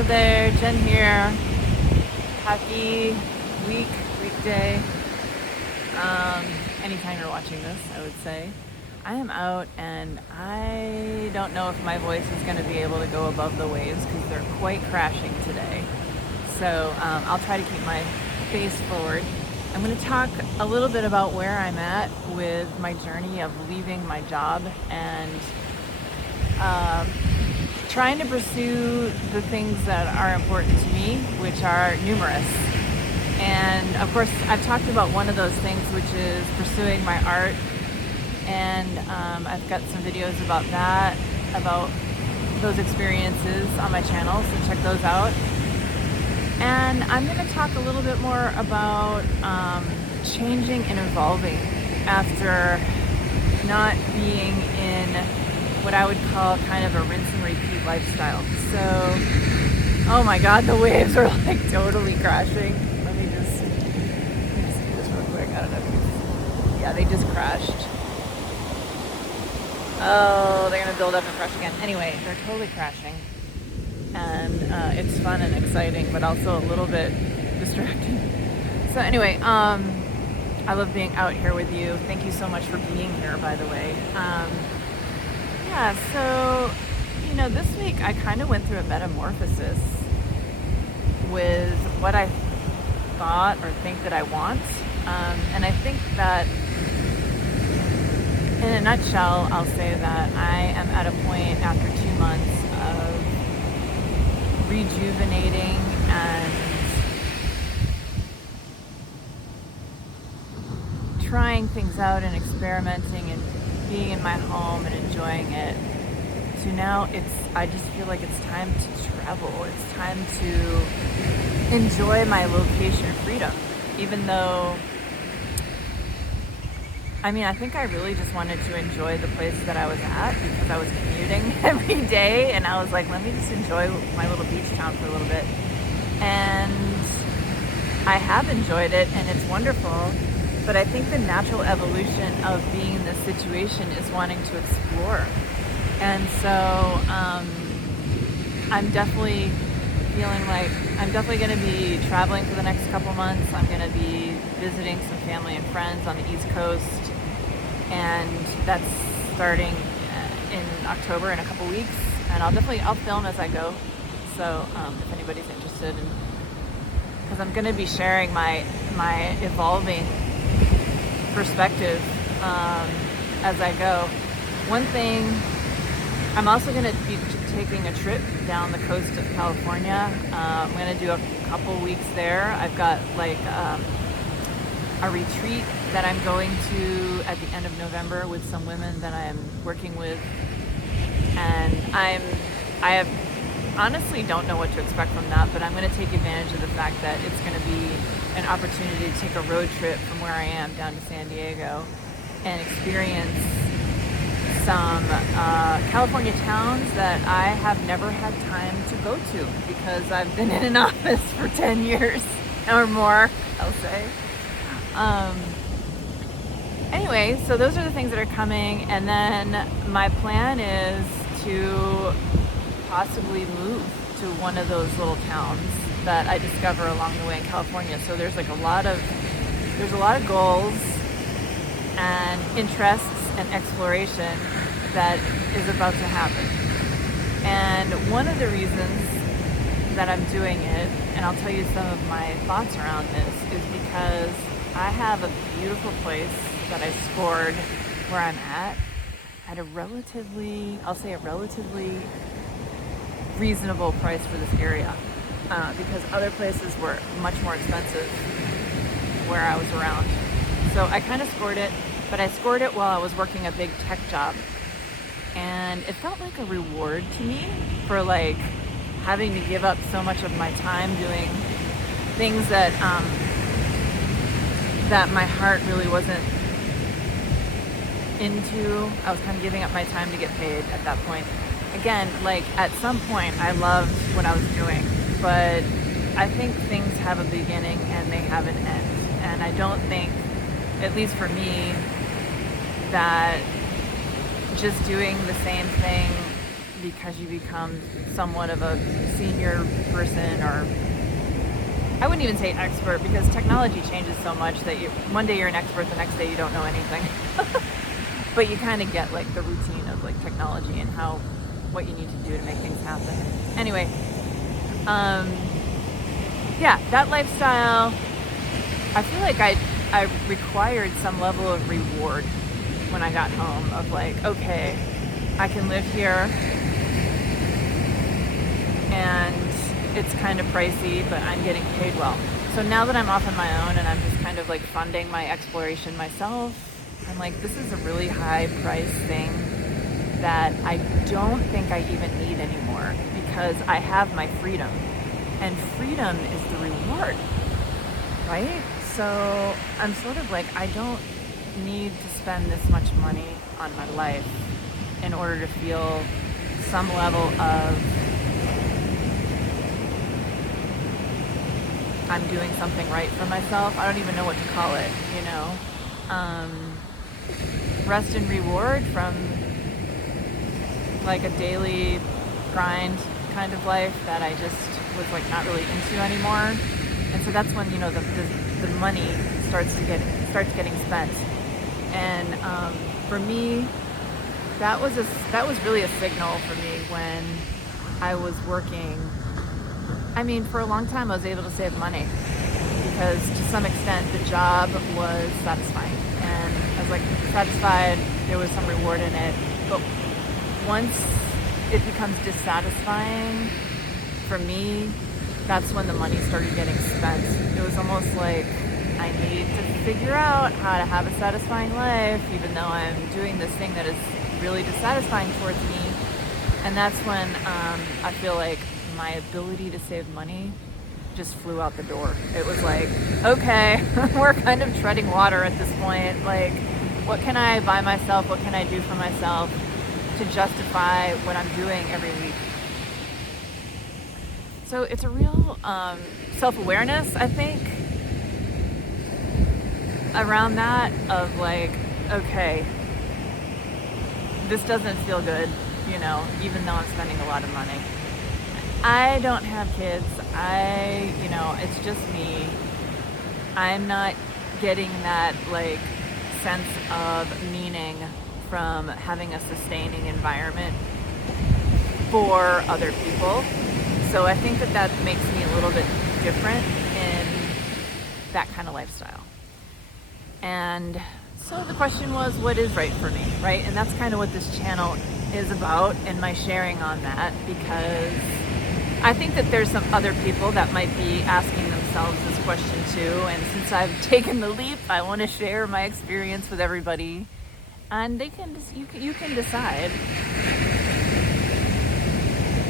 Hello there, Jen here. Happy weekday. Anytime you're watching this, I would say. I am out and I don't know if my voice is going to be able to go above the waves because they're quite crashing today. So I'll try to keep my face forward. I'm going to talk a little bit about where I'm at with my journey of leaving my job and trying to pursue the things that are important to me, which are numerous. And of course, I've talked about one of those things, which is pursuing my art. And I've got some videos about that, about those experiences on my channel, so check those out. And I'm going to talk a little bit more about changing and evolving after not being in what I would call kind of a rinse and repeat lifestyle. So, oh my God, the waves are like totally crashing. Let me just do this real quick. I don't know if you, yeah, they just crashed. Oh, they're gonna build up and crash again. Anyway, they're totally crashing. And it's fun and exciting, but also a little bit distracting. So anyway, I love being out here with you. Thank you so much for being here, by the way. Yeah, so, this week I kind of went through a metamorphosis with what I thought or think that I want. And I think that, in a nutshell, I'll say that I am at a point after 2 months of rejuvenating and trying things out and experimenting and being in my home and enjoying it, to now I just feel like it's time to travel. It's time to enjoy my location freedom, even though, I think I really just wanted to enjoy the place that I was at because I was commuting every day, and I was like, let me just enjoy my little beach town for a little bit. And I have enjoyed it, and it's wonderful. But I think the natural evolution of being in this situation is wanting to explore. And so I'm definitely feeling like I'm definitely going to be traveling for the next couple months. I'm going to be visiting some family and friends on the East Coast. And that's starting in October, in a couple weeks. And I'll film as I go. So if anybody's interested, because I'm going to be sharing my evolving perspective as I go. One thing, I'm also going to be taking a trip down the coast of California. I'm going to do a couple weeks there. I've got like a retreat that I'm going to at the end of November with some women that I'm working with, and I honestly don't know what to expect from that, but I'm going to take advantage of the fact that it's going to be an opportunity to take a road trip from where I am down to San Diego and experience some California towns that I have never had time to go to because I've been in an office for 10 years or more, I'll say. Anyway, so those are the things that are coming, and then my plan is to possibly move to one of those little towns that I discover along the way in California. So there's a lot of goals and interests and exploration that is about to happen. And one of the reasons that I'm doing it, and I'll tell you some of my thoughts around this, is because I have a beautiful place that I scored where I'm at a relatively reasonable price for this area, because other places were much more expensive where I was around. So I kind of scored it, but I scored it while I was working a big tech job, and it felt like a reward to me for like having to give up so much of my time doing things that that my heart really wasn't into. I was kind of giving up my time to get paid at that point. Again, like at some point I loved what I was doing, but I think things have a beginning and they have an end. And I don't think, at least for me, that just doing the same thing because you become somewhat of a senior person, or I wouldn't even say expert, because technology changes so much that one day you're an expert, the next day you don't know anything. But you kind of get like the routine of like technology and what you need to do to make things happen. Anyway, yeah, that lifestyle, I feel like I required some level of reward when I got home, of like, okay, I can live here and it's kind of pricey, but I'm getting paid well. So now that I'm off on my own and I'm just kind of like funding my exploration myself, I'm like, this is a really high price thing that I don't think I even need anymore, because I have my freedom, and freedom is the reward, right? So I'm sort of like, I don't need to spend this much money on my life in order to feel some level of I'm doing something right for myself. I don't even know what to call it, you know? Rest and reward from like a daily grind kind of life that I just was like not really into anymore. And so that's when, you know, the money starts getting spent. And for me, that was really a signal for me when I was working. I mean, for a long time I was able to save money because to some extent the job was satisfying, and I was like satisfied, there was some reward in it. But once it becomes dissatisfying for me, that's when the money started getting spent. It was almost like I need to figure out how to have a satisfying life, even though I'm doing this thing that is really dissatisfying towards me. And that's when I feel like my ability to save money just flew out the door. It was like, okay, we're kind of treading water at this point. Like, what can I buy myself? What can I do for myself to justify what I'm doing every week? So it's a real self-awareness, I think, around that, of like, okay, this doesn't feel good, you know, even though I'm spending a lot of money. I don't have kids. It's just me. I'm not getting that like sense of meaning from having a sustaining environment for other people. So I think that makes me a little bit different in that kind of lifestyle. And so the question was, what is right for me, right? And that's kind of what this channel is about, and my sharing on that, because I think that there's some other people that might be asking themselves this question too. And since I've taken the leap, I want to share my experience with everybody, and you can decide,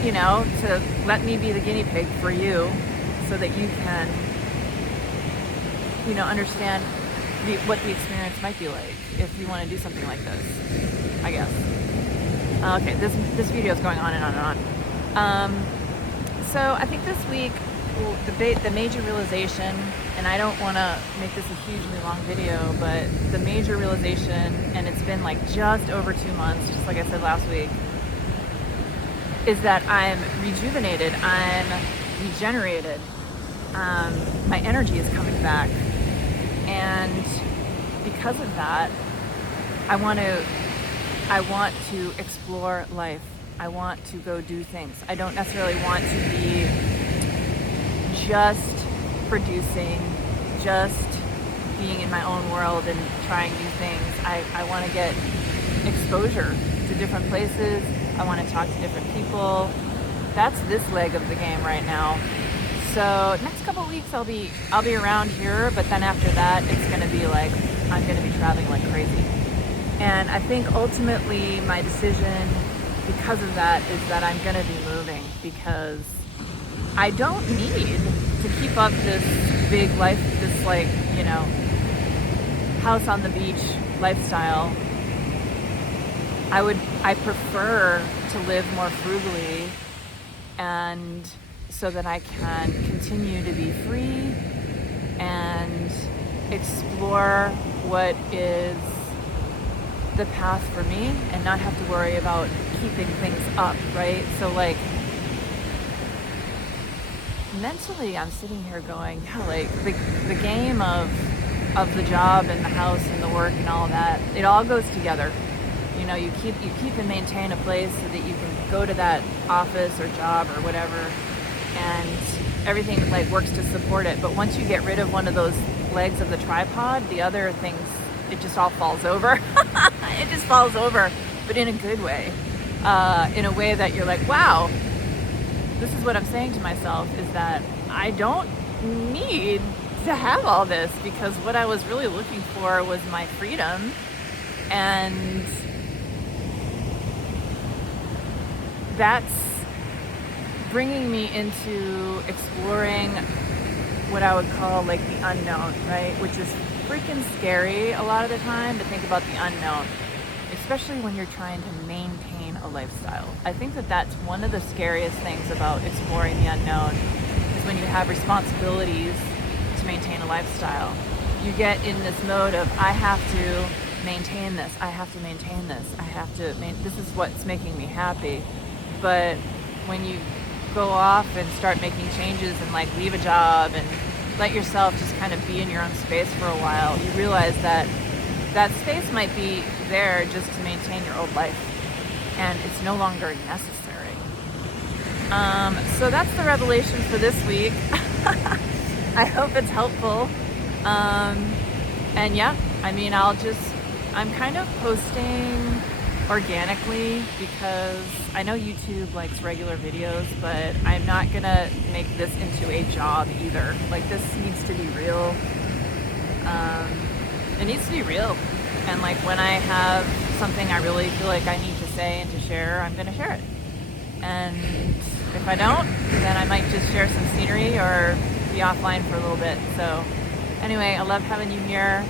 you know, to let me be the guinea pig for you, so that you can, you know, understand what the experience might be like if you want to do something like this, I guess. Okay, this video is going on and on and on. So I think this week, the major realization, and I don't want to make this a hugely long video, but the major realization, and it's been like just over 2 months, just like I said last week, is that I'm rejuvenated, I'm regenerated, my energy is coming back. And because of that, I want to explore life. I want to go do things. I don't necessarily want to be just producing, just being in my own world and trying new things. I want to get exposure to different places. I want to talk to different people. That's this leg of the game right now. So next couple of weeks I'll be around here, but then after that it's going to be like I'm going to be traveling like crazy. And I think ultimately my decision because of that is that I'm going to be moving, because I don't need to keep up this big life, this like, you know, house on the beach lifestyle. I prefer to live more frugally, and so that I can continue to be free and explore what is the path for me and not have to worry about keeping things up, right? So like mentally I'm sitting here going, yeah, like the game of the job and the house and the work and all of that, it all goes together. You know, you keep and maintain a place so that you can go to that office or job or whatever, and everything like works to support it. But once you get rid of one of those legs of the tripod, the other things, it just all falls over. It just falls over, but in a good way, in a way that you're like, wow, this is what I'm saying to myself, is that I don't need to have all this, because what I was really looking for was my freedom, and that's bringing me into exploring what I would call like the unknown, right? Which is freaking scary a lot of the time, to think about the unknown, especially when you're trying to maintain a lifestyle. I think that that's one of the scariest things about exploring the unknown, is when you have responsibilities to maintain a lifestyle. You get in this mode of, I have to maintain this, I have to maintain this, this is what's making me happy. But when you go off and start making changes and like leave a job and let yourself just kind of be in your own space for a while, you realize that that space might be there just to maintain your old life, and it's no longer necessary. So that's the revelation for this week. I hope it's helpful. And yeah, I mean, I'm kind of posting organically because I know YouTube likes regular videos, but I'm not gonna make this into a job either. Like, this needs to be real. It needs to be real. And like, when I have something I really feel like I need to say and to share, I'm gonna share it. And if I don't, then I might just share some scenery or be offline for a little bit. So anyway, I love having you here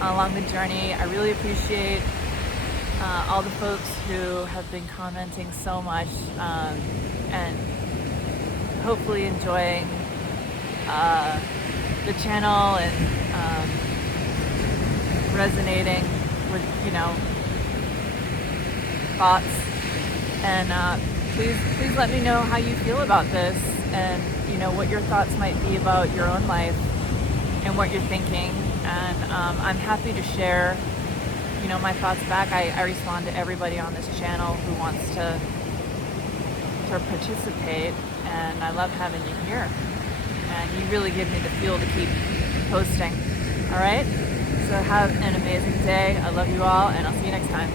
along the journey. I really appreciate all the folks who have been commenting so much, and hopefully enjoying the channel and resonating with, you know, thoughts. And please let me know how you feel about this, and you know, what your thoughts might be about your own life and what you're thinking. And I'm happy to share, you know, my thoughts back. I respond to everybody on this channel who wants to participate, and I love having you here. And you really give me the fuel to keep posting. All right? So have an amazing day. I love you all, and I'll see you next time.